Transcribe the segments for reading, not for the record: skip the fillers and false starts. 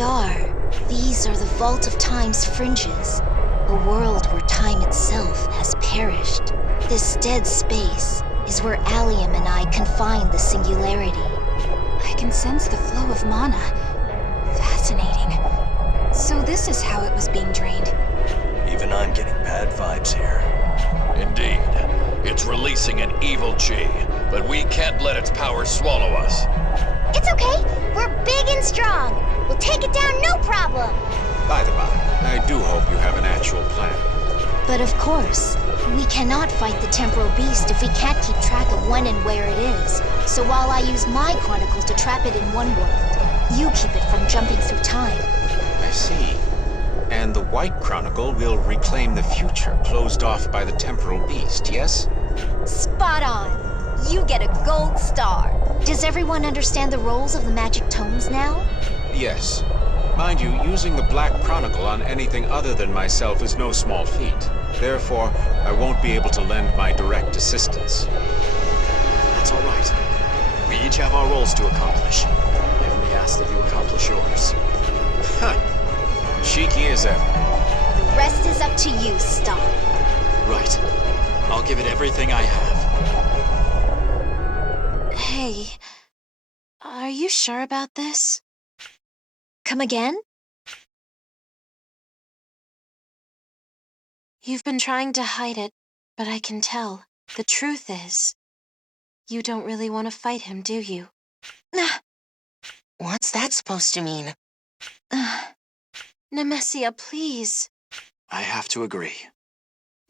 they are. These are the Vault of Time's fringes. A world where time itself has perished. This dead space is where Allium and I confine the Singularity. I can sense the flow of mana. Fascinating. So this is how it was being drained. Even I'm getting bad vibes here. Indeed. It's releasing an evil chi, but we can't let its power swallow us. It's okay. We're big and strong. We'll take it down, no problem. By the by, I do hope you have an actual plan. But of course, we cannot fight the Temporal Beast if we can't keep track of when and where it is. So while I use my Chronicle to trap it in one world, you keep it from jumping through time. I see. And the White Chronicle will reclaim the future closed off by the Temporal Beast, yes? Spot on. You get a gold star. Does everyone understand the roles of the magic tomes now? Yes. Mind you, using the Black Chronicle on anything other than myself is no small feat. Therefore, I won't be able to lend my direct assistance. That's all right. We each have our roles to accomplish. I only ask that you accomplish yours. Huh. Cheeky as ever. The rest is up to you, Stocke. Right. I'll give it everything I have. Hey, are you sure about this? Come again? You've been trying to hide it, but I can tell. The truth is, you don't really want to fight him, do you? What's that supposed to mean? Nemesia, please. I have to agree.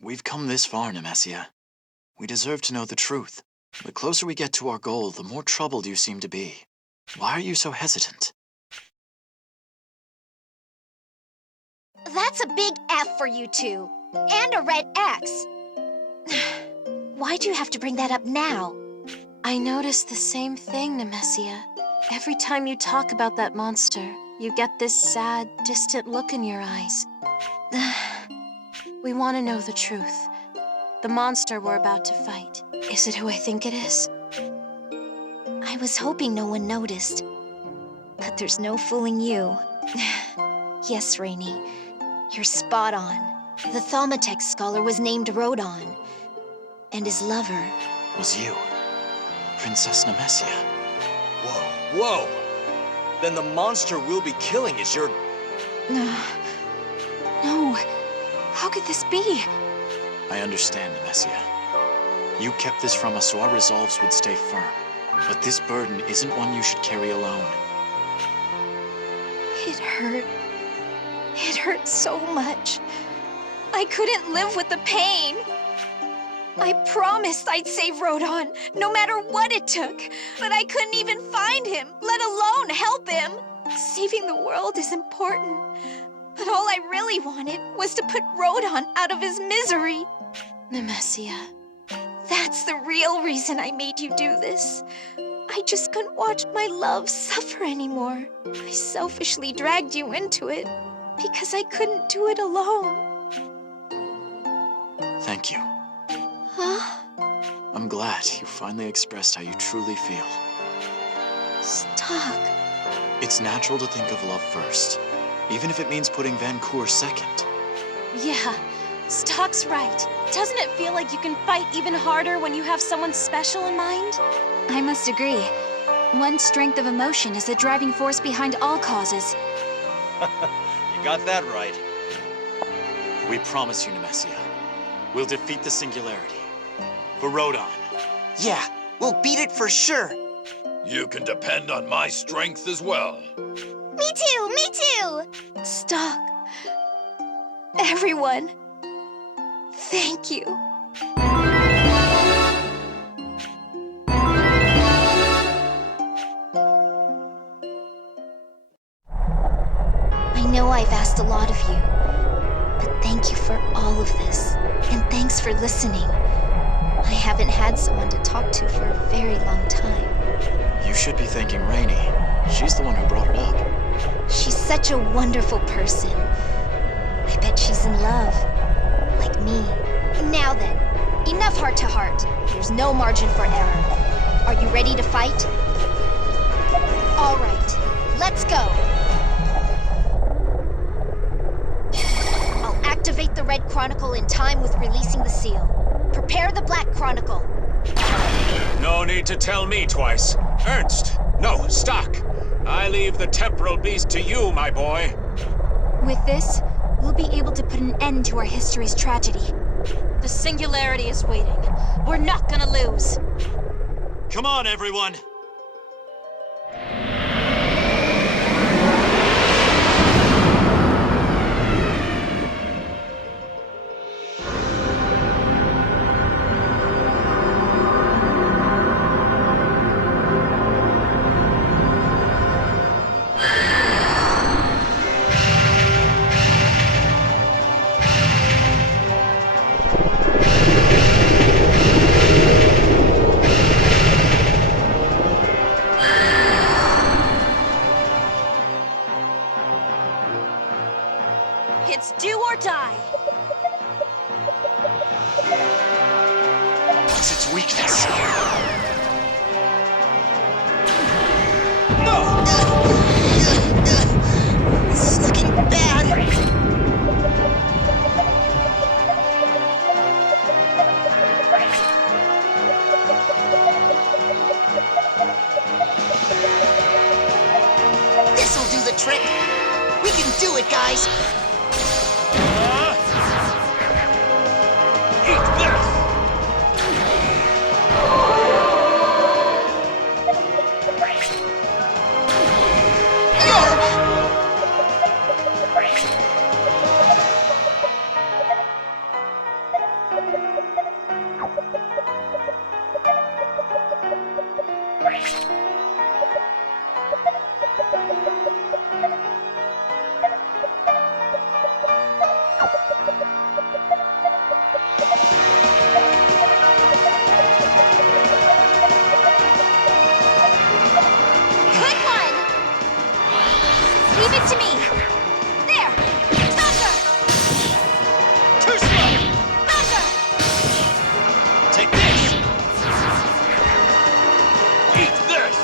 We've come this far, Nemesia. We deserve to know the truth. The closer we get to our goal, the more troubled you seem to be. Why are you so hesitant? That's a big F for you two. And a red X. Why'd you have to bring that up now? I noticed the same thing, Nemesia. Every time you talk about that monster, you get this sad, distant look in your eyes. We want to know the truth. The monster we're about to fight. Is it who I think it is? I was hoping no one noticed. But there's no fooling you. Yes, Rainy. You're spot on. The Thaumatex scholar was named Rodon. And his lover... Was you. Princess Nemesia. Whoa, whoa! Then the monster we'll be killing is your... No. How could this be? I understand, Nemesia. You kept this from us so our resolves would stay firm. But this burden isn't one you should carry alone. It hurt. It hurt so much. I couldn't live with the pain. I promised I'd save Rodon, no matter what it took. But I couldn't even find him, let alone help him. Saving the world is important. But all I really wanted was to put Rodon out of his misery. Nemesia. That's the real reason I made you do this. I just couldn't watch my love suffer anymore. I selfishly dragged you into it because I couldn't do it alone. Thank you. Huh? I'm glad you finally expressed how you truly feel. Stocke. It's natural to think of love first, even if it means putting Vainqueur second. Yeah, Stocke's right. Doesn't it feel like you can fight even harder when you have someone special in mind? I must agree. One's strength of emotion is the driving force behind all causes. You got that right. We promise you, Nemesia. We'll defeat the Singularity. For Rodon. Yeah, we'll beat it for sure. You can depend on my strength as well. Me too, me too! Stocke. Everyone. Thank you. I know I've asked a lot of you, but thank you for all of this, and thanks for listening. I haven't had someone to talk to for a very long time. You should be thanking Rainy. She's the one who brought it up. She's such a wonderful person. I bet she's in love. Like me. Now then, enough heart-to-heart. There's no margin for error. Are you ready to fight? All right, let's go. travel in time with releasing the seal. Prepare the Black Chronicle. No need to tell me twice. Ernst! No, Stocke! I leave the temporal beast to you, my boy. With this, we'll be able to put an end to our history's tragedy. The Singularity is waiting. We're not gonna lose. Come on, everyone! It's do or die. What's its weakness? This is looking bad. This'll do the trick. We can do it, guys. Eat this! Good one! Leave it to me! There! Stocke! Too slow! Stocke! Take this! Eat this!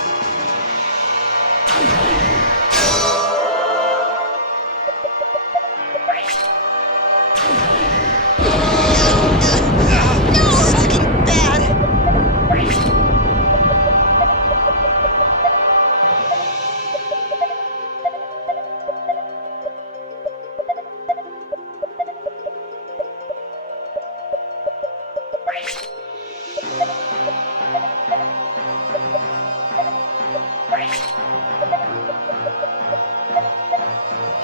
This is looking bad.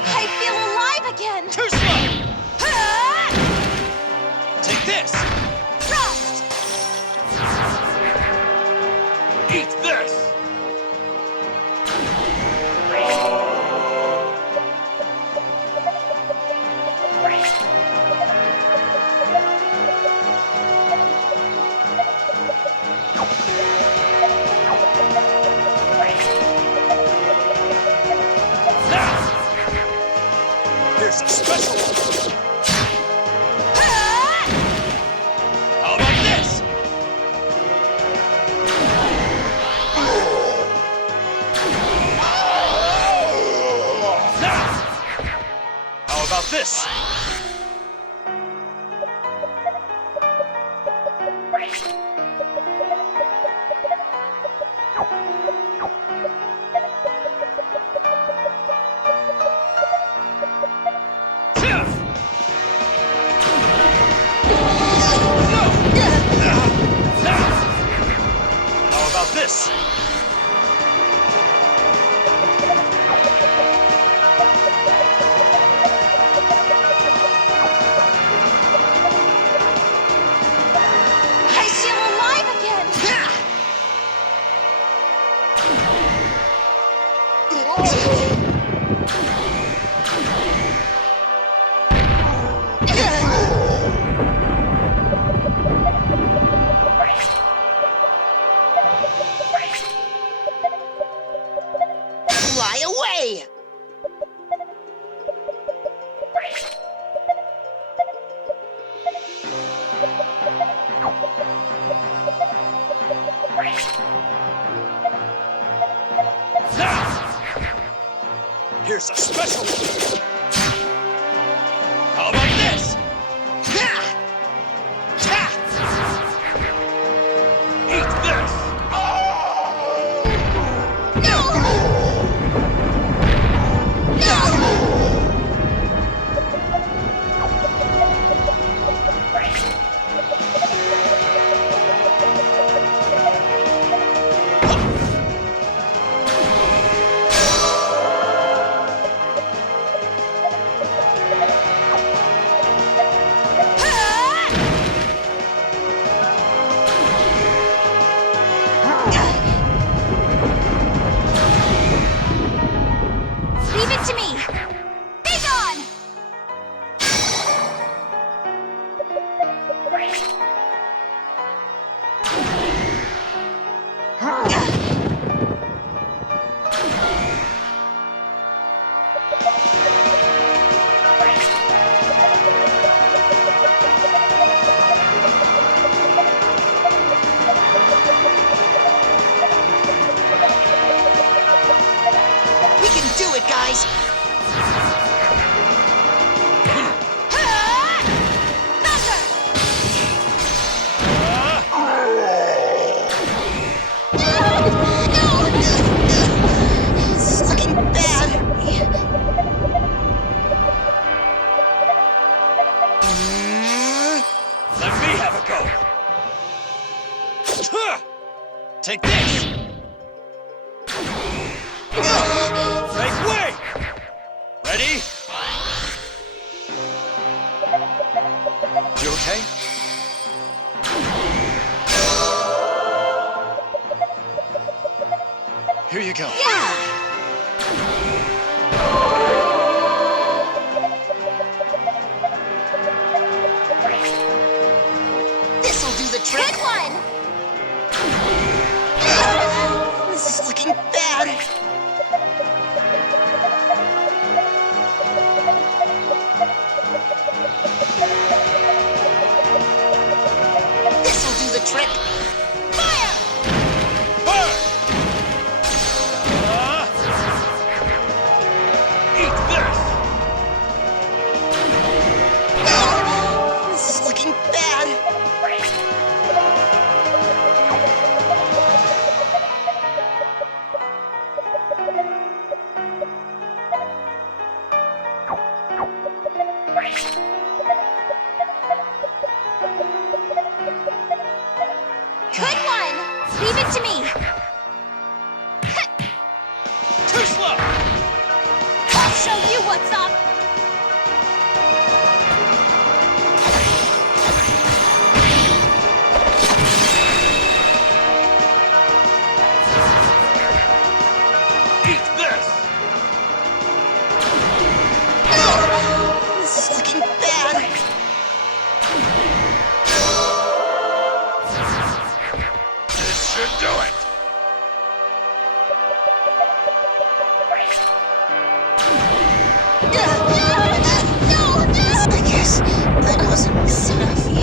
I feel alive again! Too slow! Ah! Take this! Frost! Eat this! Now! Here's a special one! Ah! How about this? Now! How about this? How about this? I feel alive again! Fly away! Here's a special one! How about this? Yeah! it to me! Be gone! We can do it, guys! This is looking bad! Let me have a go! Take this! Make way! Ready? You okay? Here you go. This'll do the trick! Good one! This is looking bad! This'll do the trick! Fire! Burn! Eat this! This is looking bad! Good one! Leave it to me! Too slow! I'll show you what's up! Eat this! This is looking bad! This should do it. I guess that wasn't snappy.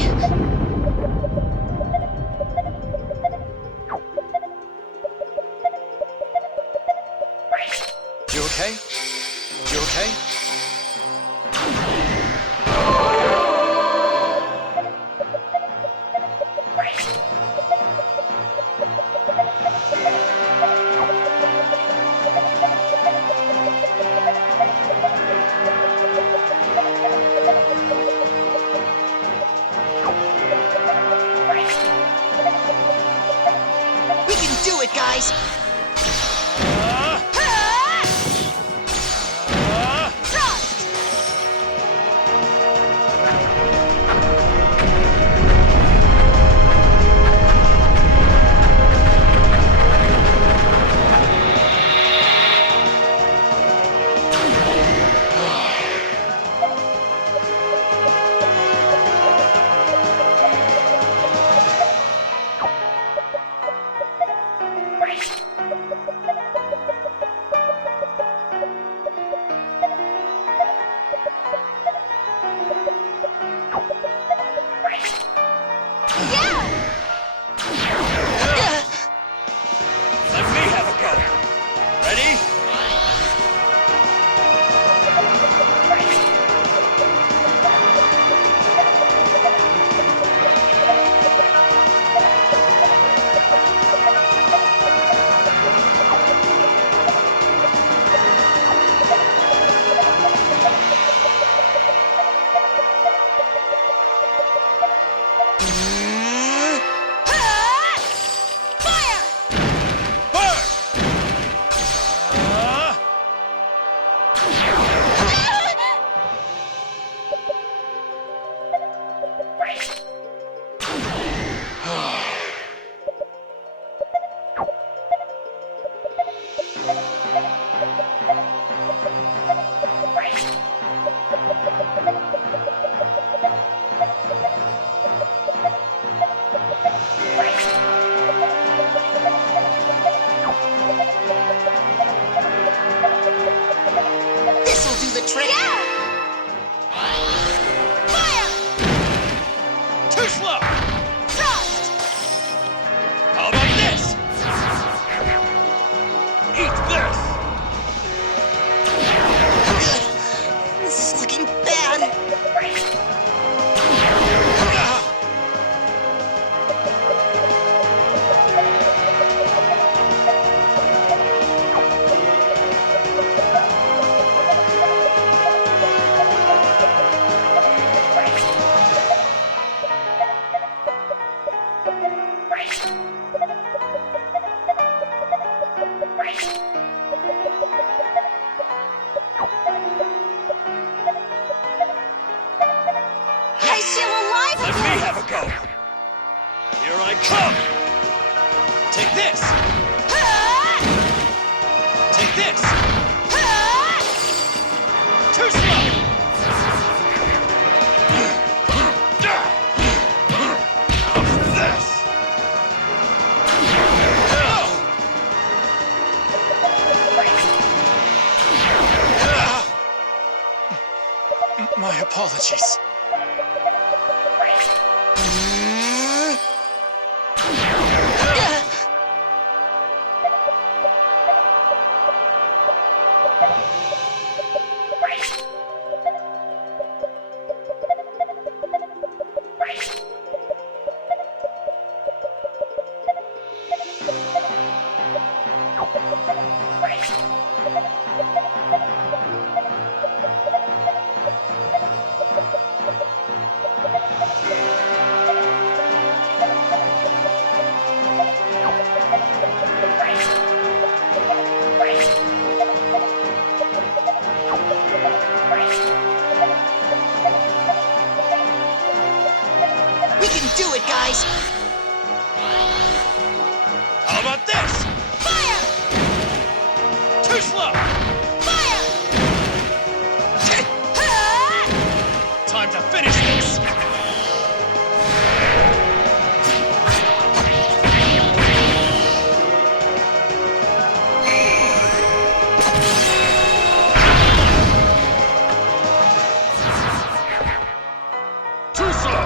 You okay? You okay? We can do it, guys! Try! trick? Yeah! Fire! Too slow! Frost! How about this? Eat this! This is looking bad. I feel alive Let again! me have a go! Here I come! Take this! Take this! Too slow! How's this? My apologies. We can do it, guys. How about this? Fire! Too slow! Fire! Time to finish this! Too slow!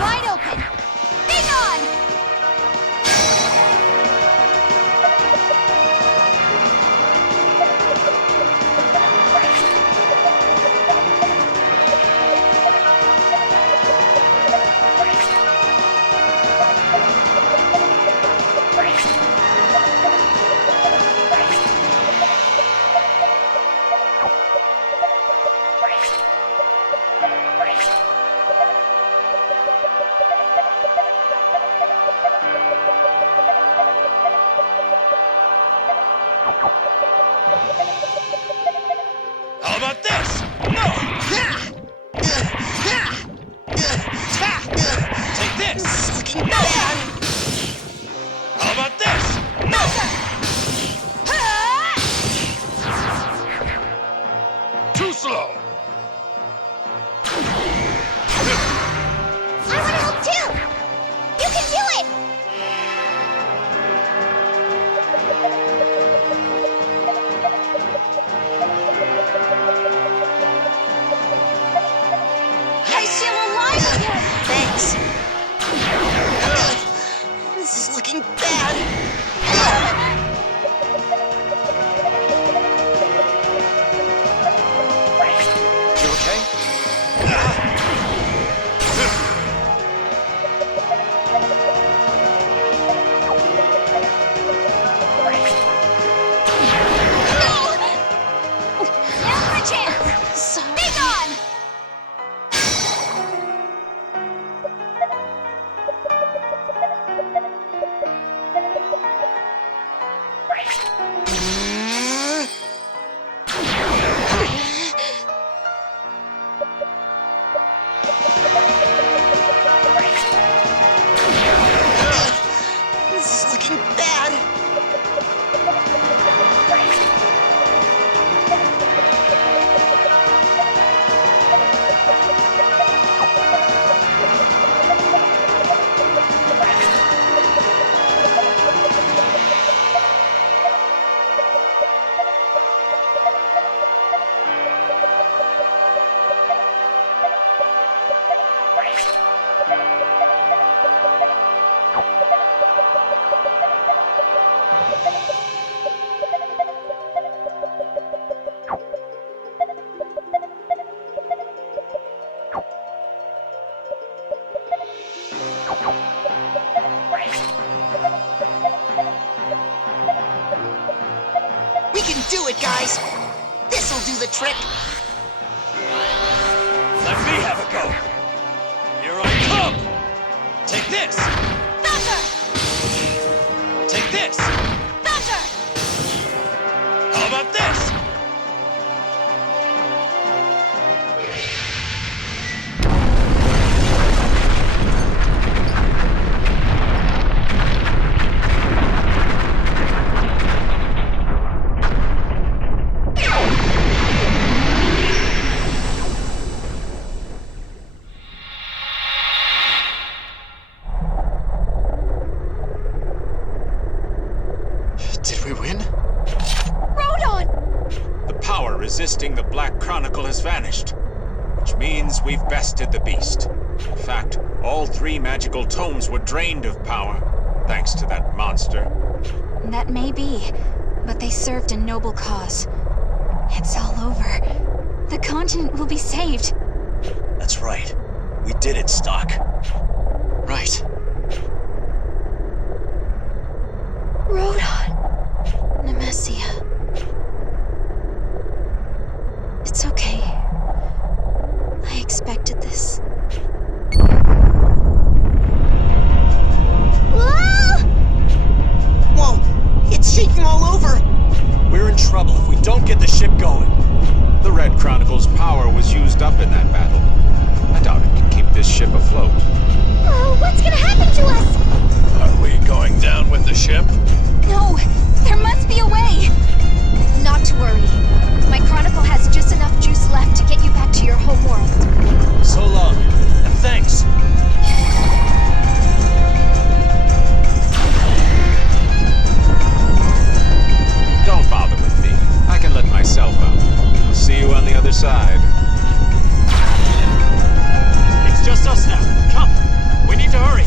Wide open! Be gone! How about this? No! Take this! This is looking bad. How about this? No! Too slow! I want to help too! You can do it! I feel alive again! Thanks. This is looking bad. trick? Let me have a go. Here I come. Take this. Thunder! Take this. Thunder! How about this? Did we win? Rodon! The power resisting the Black Chronicle has vanished, which means we've bested the beast. In fact, all 3 magical tomes were drained of power, thanks to that monster. That may be, but they served a noble cause. It's all over. The continent will be saved. That's right. We did it, Stocke. Right. Rodon. Nemesia. It's okay. I expected this. Whoa! It's shaking all over! We're in trouble if we don't get the ship going. The Red Chronicle's power was used up in that battle. I doubt it can keep this ship afloat. Oh, what's gonna happen to us? Are we going down with the ship? No, there must be a way. Not to worry. My Chronicle has just enough juice left to get you back to your home world. So long, and thanks. Don't bother with me. I can let myself out. I'll see you on the other side. It's just us now. Come, we need to hurry.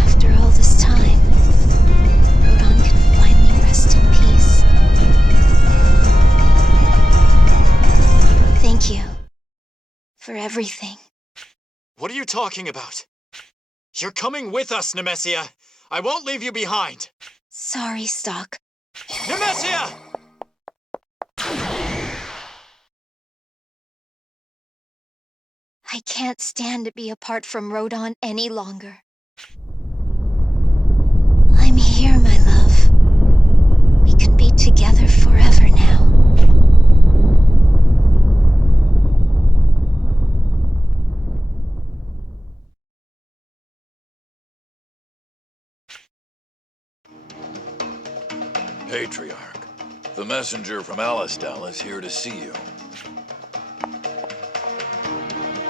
After all this time, Rodon can finally rest in peace. Thank you for everything. What are you talking about? You're coming with us, Nemesia. I won't leave you behind. Sorry, Stocke. Nemesia! I can't stand to be apart from Rodon any longer. I'm here, my love. We can be together forever now. Patriarch, the messenger from Alistel is here to see you.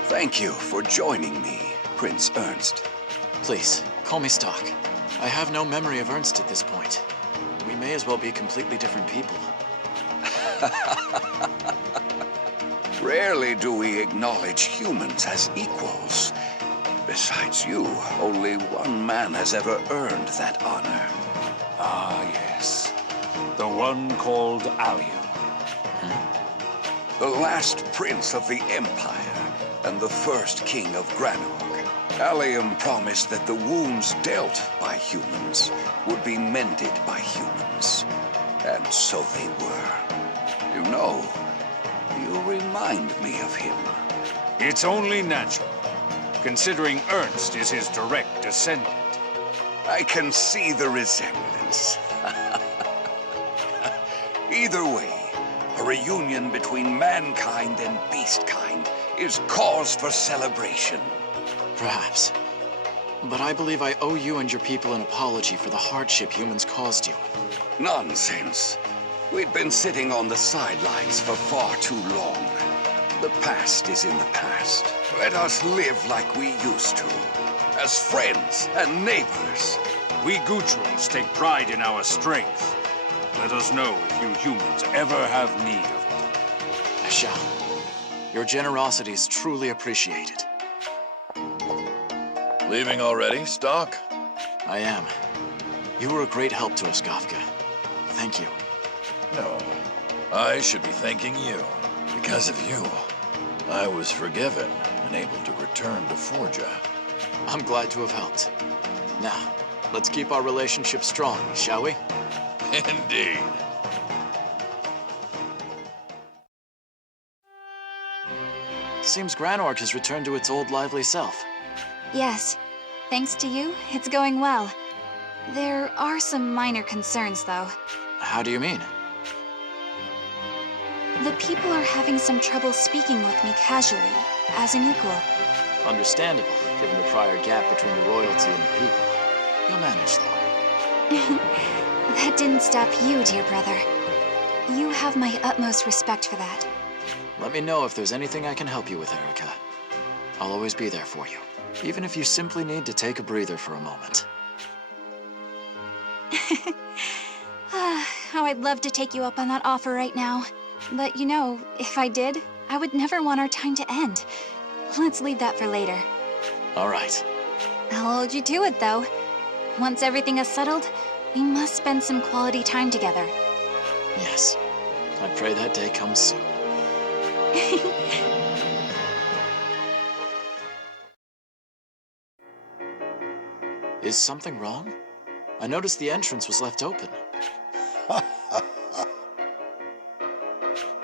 Thank you for joining me, Prince Ernst. Please, call me Stocke. I have no memory of Ernst at this point. We may as well be completely different people. Rarely do we acknowledge humans as equals. Besides you, only one man has ever earned that honor. Ah, yes. The one called Allium. The last prince of the Empire and the first king of Granog. Allium promised that the wounds dealt by humans would be mended by humans. And so they were. You know, you remind me of him. It's only natural, considering Ernst is his direct descendant. I can see the resemblance. Either way, a reunion between mankind and beastkind is cause for celebration. Perhaps. But I believe I owe you and your people an apology for the hardship humans caused you. Nonsense. We've been sitting on the sidelines for far too long. The past is in the past. Let us live like we used to, as friends and neighbors. We Gutrons take pride in our strength. Let us know if you humans ever have need of it. I shall. Your generosity is truly appreciated. Leaving already, Stocke? I am. You were a great help to us, Kafka. Thank you. No, I should be thanking you. Because of you, I was forgiven and able to return to Forja. I'm glad to have helped. Now, Let's keep our relationship strong, shall we? Indeed. Seems Granorg has returned to its old lively self. Yes. Thanks to you, it's going well. There are some minor concerns, though. How do you mean? The people are having some trouble speaking with me casually, as an equal. Understandable, given the prior gap between the royalty and the people. You'll manage, though. That didn't stop you, dear brother. You have my utmost respect for that. Let me know if there's anything I can help you with, Erica. I'll always be there for you, even if you simply need to take a breather for a moment. How I'd love to take you up on that offer right now. But you know, if I did, I would never want our time to end. Let's leave that for later. All right. I'll hold you to it, though. Once everything is settled, we must spend some quality time together. Yes. I pray that day comes soon. Is something wrong? I noticed the entrance was left open.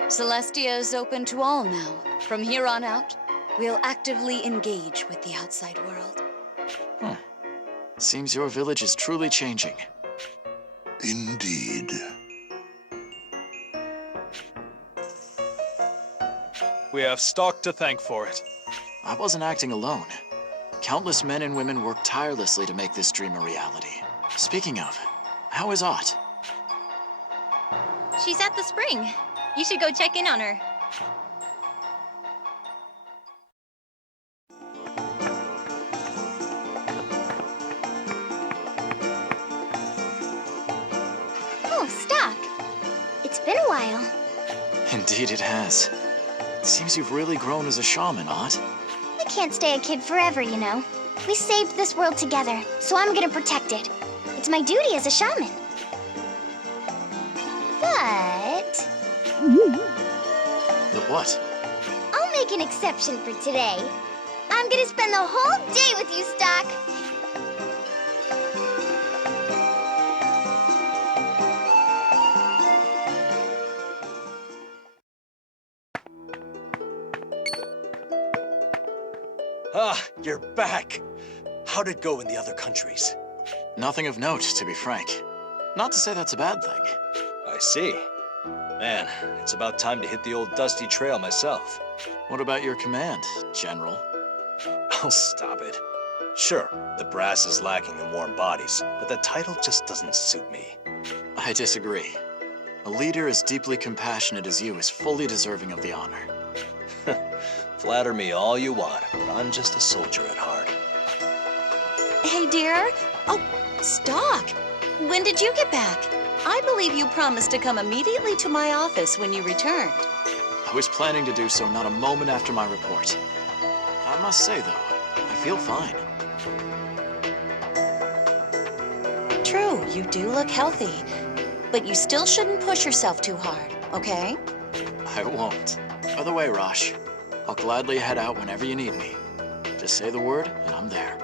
Celestia is open to all now. From here on out, we'll actively engage with the outside world. Seems your village is truly changing. Indeed. We have Stocke to thank for it. I wasn't acting alone. Countless men and women worked tirelessly to make this dream a reality. Speaking of, how is Ott? She's at the spring. You should go check in on her. Oh, Stocke. It's been a while. Indeed it has. Seems you've really grown as a shaman, Ott. I can't stay a kid forever, you know. We saved this world together, so I'm gonna protect it. It's my duty as a shaman. But what? I'll make an exception for today. I'm gonna spend the whole day with you, Stocke. Ah, you're back. How'd it go in the other countries? Nothing of note, to be frank. Not to say that's a bad thing. I see. Man, it's about time to hit the old dusty trail myself. What about your command, General? Oh, stop it. Sure, the brass is lacking in warm bodies, but the title just doesn't suit me. I disagree. A leader as deeply compassionate as you is fully deserving of the honor. Flatter me all you want, but I'm just a soldier at heart. Hey, dear. Oh, Stocke. When did you get back? I believe you promised to come immediately to my office when you returned. I was planning to do so not a moment after my report. I must say, though, I feel fine. True, you do look healthy. But you still shouldn't push yourself too hard, okay? I won't. By the way, Rosh, I'll gladly head out whenever you need me. Just say the word, and I'm there.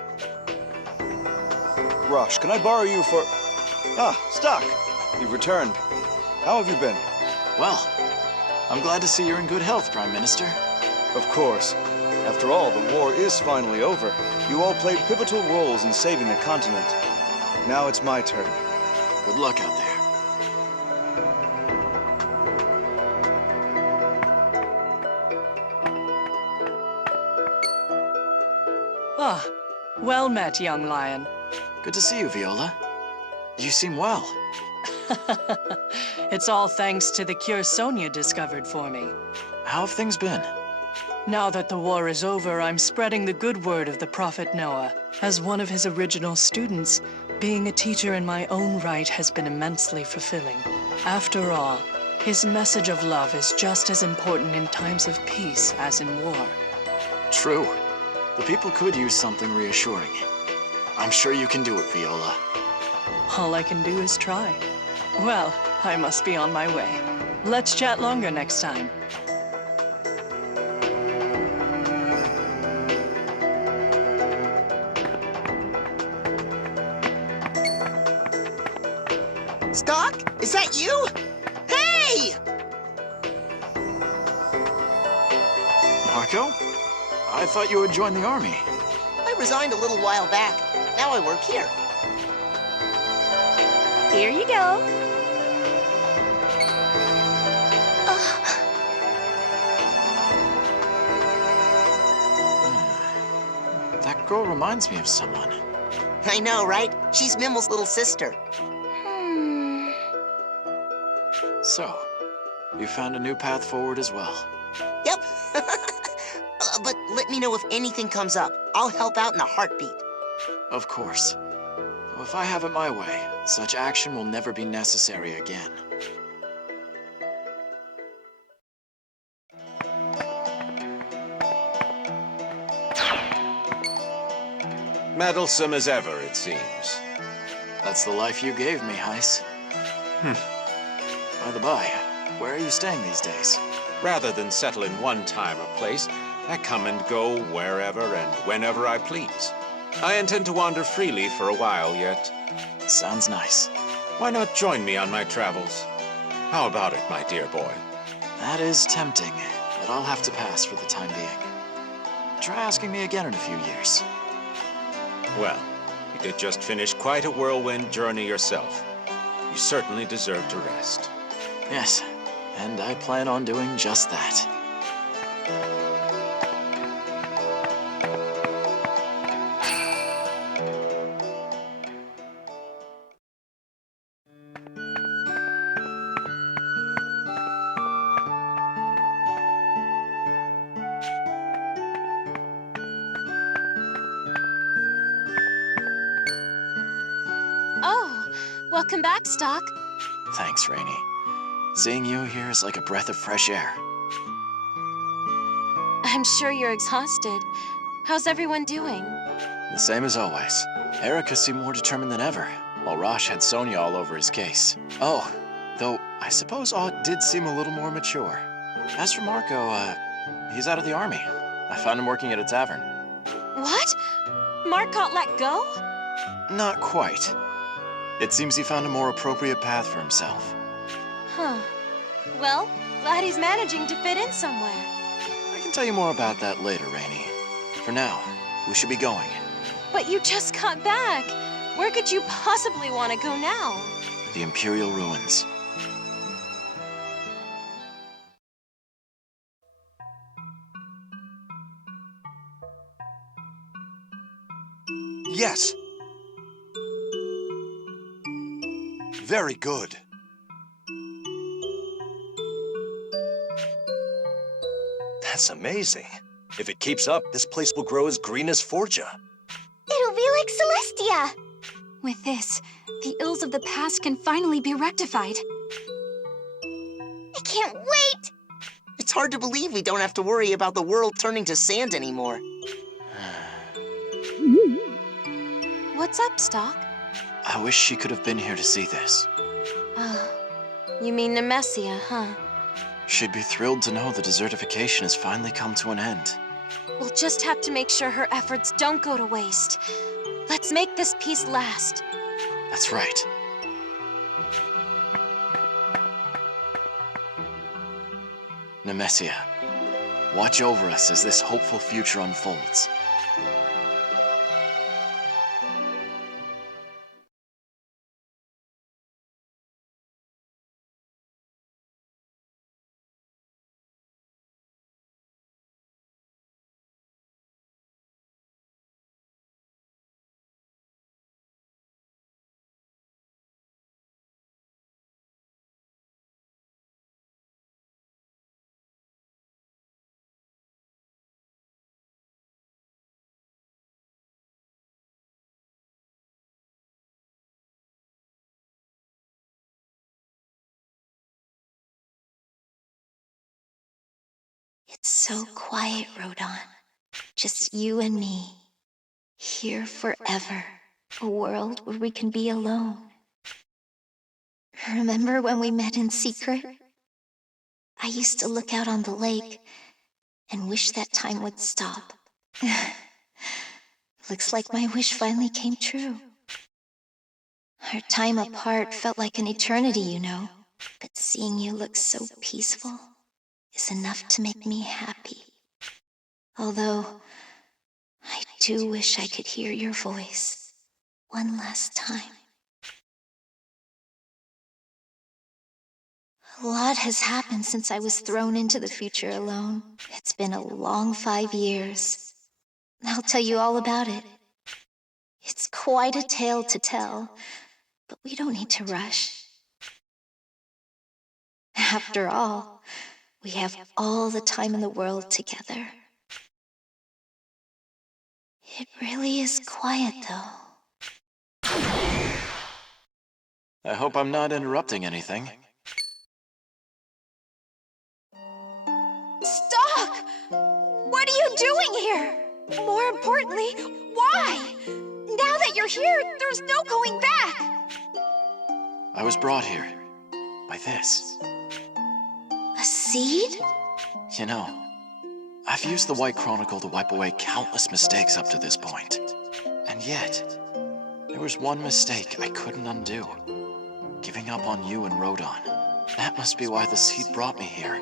Rosh, can I borrow you for... Ah, Stocke! You've returned. How have you been? Well, I'm glad to see you're in good health, Prime Minister. Of course. After all, the war is finally over. You all played pivotal roles in saving the continent. Now it's my turn. Good luck out there. Ah, well met, young lion. Good to see you, Viola. You seem well. It's all thanks to the cure Sonia discovered for me. How have things been? Now that the war is over, I'm spreading the good word of the Prophet Noah. As one of his original students, being a teacher in my own right has been immensely fulfilling. After all, his message of love is just as important in times of peace as in war. True. The people could use something reassuring. I'm sure you can do it, Viola. All I can do is try. Well, I must be on my way. Let's chat longer next time. Stocke, is that you? Hey! Marco? I thought you had joined the army. I resigned a little while back. Now I work here. Here you go. That girl reminds me of someone. I know, right? She's Mimel's little sister. So, you found a new path forward as well. Yep. But let me know if anything comes up. I'll help out in a heartbeat. Of course. If I have it my way, such action will never be necessary again. Meddlesome as ever, it seems. That's the life you gave me, Heiss. By the by, where are you staying these days? Rather than settle in one time or place, I come and go wherever and whenever I please. I intend to wander freely for a while yet. Sounds nice. Why not join me on my travels? How about it, my dear boy? That is tempting, but I'll have to pass for the time being. Try asking me again in a few years. Well, you did just finish quite a whirlwind journey yourself. You certainly deserve to rest. Yes, and I plan on doing just that. Oh, welcome back, Stocke. Thanks, Rainy. Seeing you here is like a breath of fresh air. I'm sure you're exhausted. How's everyone doing? The same as always. Erica seemed more determined than ever, while Rosh had Sonia all over his case. Oh, though I suppose Ott did seem a little more mature. As for Marco, he's out of the army. I found him working at a tavern. What? Mark got let go? Not quite. It seems he found a more appropriate path for himself. Huh. Well, glad he's managing to fit in somewhere. I can tell you more about that later, Rainy. For now, we should be going. But you just got back. Where could you possibly want to go now? The Imperial Ruins. Yes. Very good. That's amazing. If it keeps up, this place will grow as green as Forgia. It'll be like Celestia. With this, the ills of the past can finally be rectified. I can't wait! It's hard to believe we don't have to worry about the world turning to sand anymore. What's up, Stocke? I wish she could have been here to see this. You mean Nemesia, huh? She'd be thrilled to know the desertification has finally come to an end. We'll just have to make sure her efforts don't go to waste. Let's make this peace last. That's right. Nemesia, watch over us as this hopeful future unfolds. It's so quiet, Rodon. Just you and me. Here forever. A world where we can be alone. Remember when we met in secret? I used to look out on the lake and wish that time would stop. Looks like my wish finally came true. Our time apart felt like an eternity, you know. But seeing you look so peaceful is enough to make me happy. Although, I do wish I could hear your voice one last time. A lot has happened since I was thrown into the future alone. It's been a long 5 years. I'll tell you all about it. It's quite a tale to tell, but we don't need to rush. After all, we have all the time in the world together. It really is quiet, though. I hope I'm not interrupting anything. Stocke! What are you doing here? More importantly, why? Now that you're here, there's no going back! I was brought here by this. A seed? You know, I've used the White Chronicle to wipe away countless mistakes up to this point. And yet, there was one mistake I couldn't undo. Giving up on you and Rodon. That must be why the seed brought me here.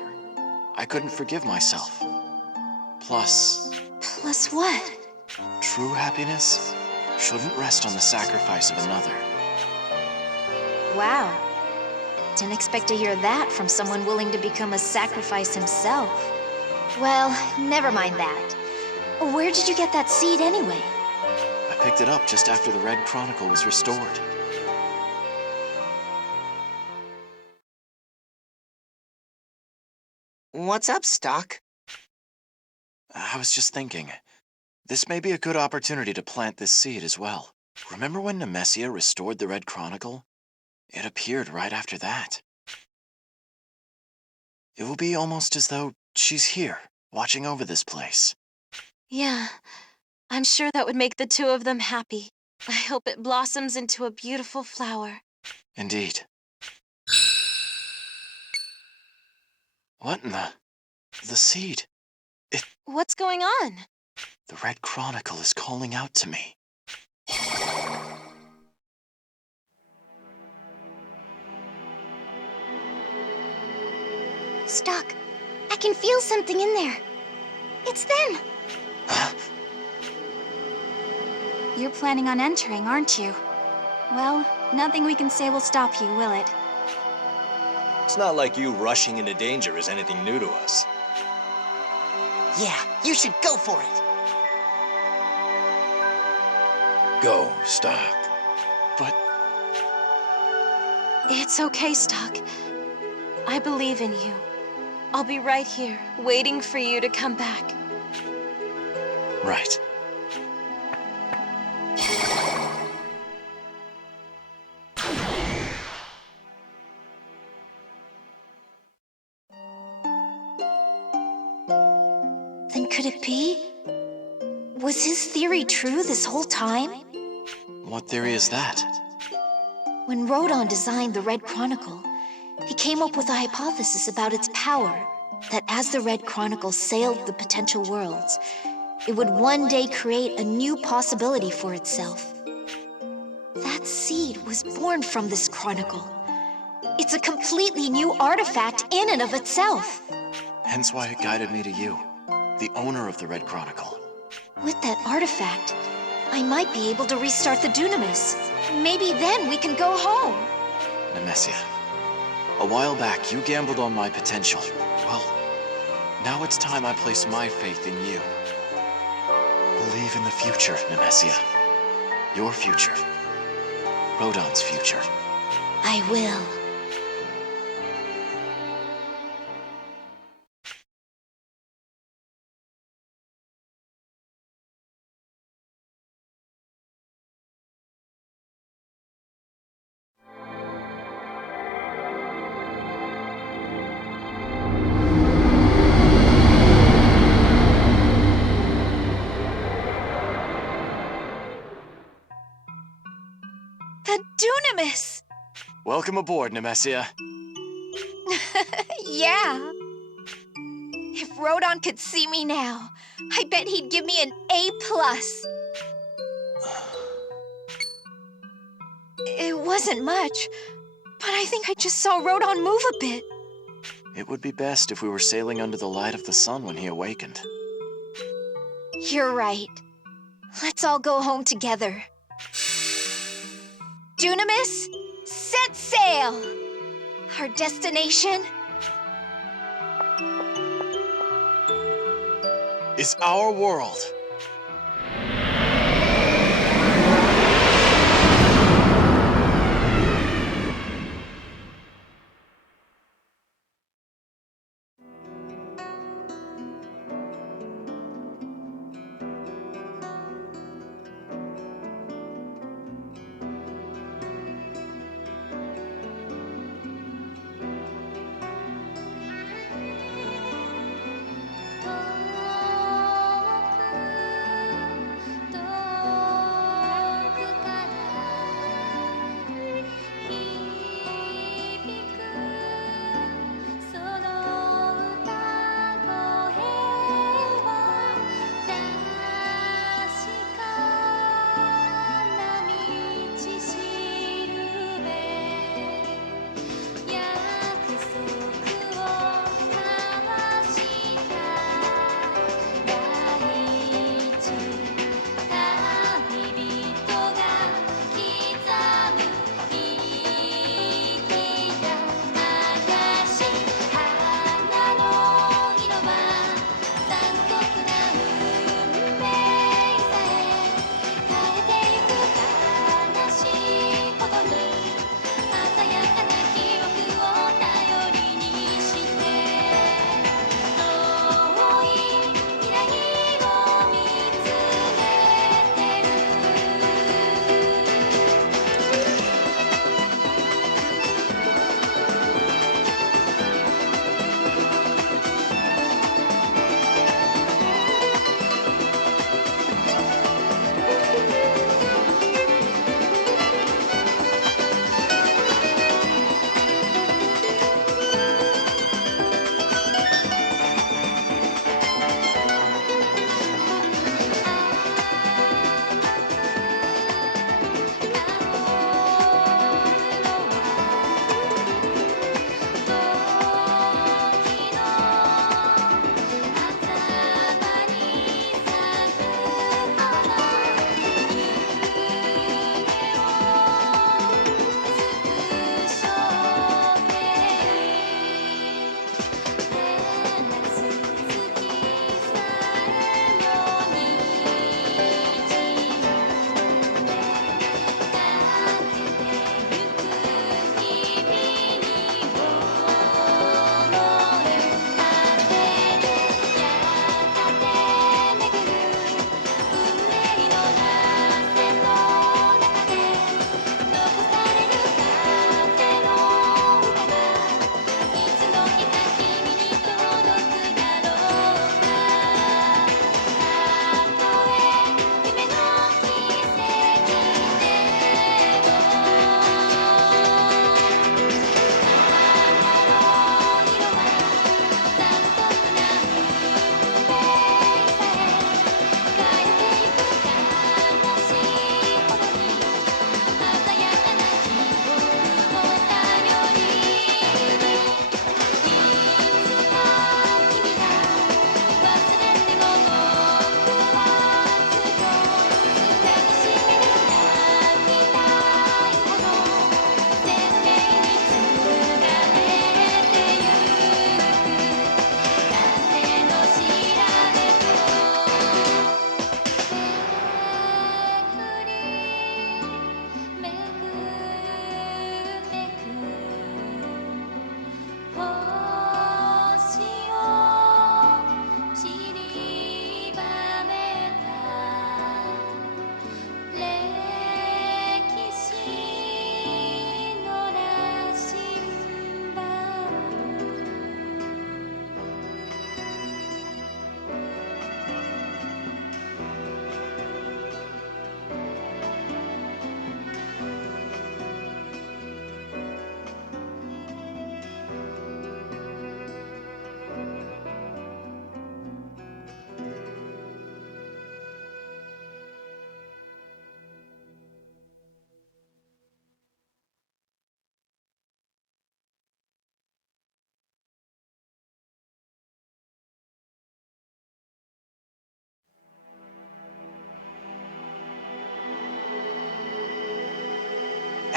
I couldn't forgive myself. Plus... Plus what? True happiness shouldn't rest on the sacrifice of another. Wow. Didn't expect to hear that from someone willing to become a sacrifice himself. Well, never mind that. Where did you get that seed anyway? I picked it up just after the Red Chronicle was restored. What's up, Stocke? I was just thinking, this may be a good opportunity to plant this seed as well. Remember when Nemesia restored the Red Chronicle? It appeared right after that. It will be almost as though she's here, watching over this place. Yeah, I'm sure that would make the two of them happy. I hope it blossoms into a beautiful flower. Indeed. What in the seed? What's going on? The Red Chronicle is calling out to me. Stocke, I can feel something in there. It's them. Huh? You're planning on entering, aren't you? Well, nothing we can say will stop you, will it? It's not like you rushing into danger is anything new to us. Yeah, you should go for it. Go, Stocke. But... It's okay, Stocke. I believe in you. I'll be right here, waiting for you to come back. Right. Then could it be? Was his theory true this whole time? What theory is that? When Rodon designed the Red Chronicle, he came up with a hypothesis about its power, that as the Red Chronicle sailed the potential worlds, it would one day create a new possibility for itself. That seed was born from this chronicle. It's a completely new artifact in and of itself. Hence why it guided me to you, the owner of the Red Chronicle. With that artifact, I might be able to restart the Dunamis. Maybe then we can go home. Nemesia, a while back you gambled on my potential. Well, now it's time I place my faith in you. Believe in the future, Nemesia. Your future. Rodon's future. I will. The Dunamis! Welcome aboard, Nemesia. Yeah. If Rodon could see me now, I bet he'd give me an A+. It wasn't much, but I think I just saw Rodon move a bit. It would be best if we were sailing under the light of the sun when he awakened. You're right. Let's all go home together. Dunamis, set sail! Our destination is our world.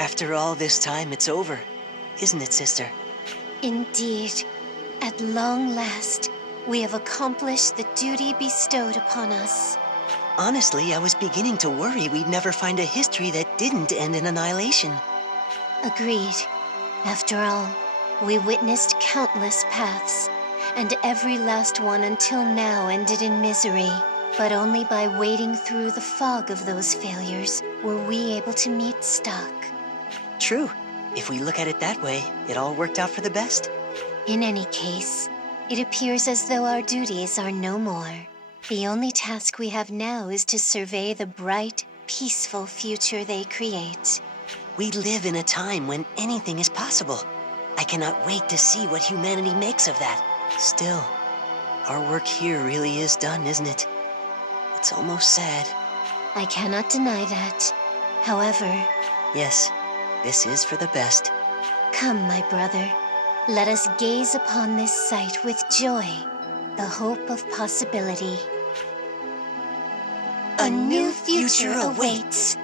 After all this time, it's over. Isn't it, sister? Indeed. At long last, we have accomplished the duty bestowed upon us. Honestly, I was beginning to worry we'd never find a history that didn't end in annihilation. Agreed. After all, we witnessed countless paths, and every last one until now ended in misery. But only by wading through the fog of those failures were we able to meet Stocke. True. If we look at it that way, it all worked out for the best. In any case, it appears as though our duties are no more. The only task we have now is to survey the bright, peaceful future they create. We live in a time when anything is possible. I cannot wait to see what humanity makes of that. Still, our work here really is done, isn't it? It's almost sad. I cannot deny that. However... Yes, this is for the best. Come, my brother. Let us gaze upon this sight with joy, the hope of possibility. A new future awaits.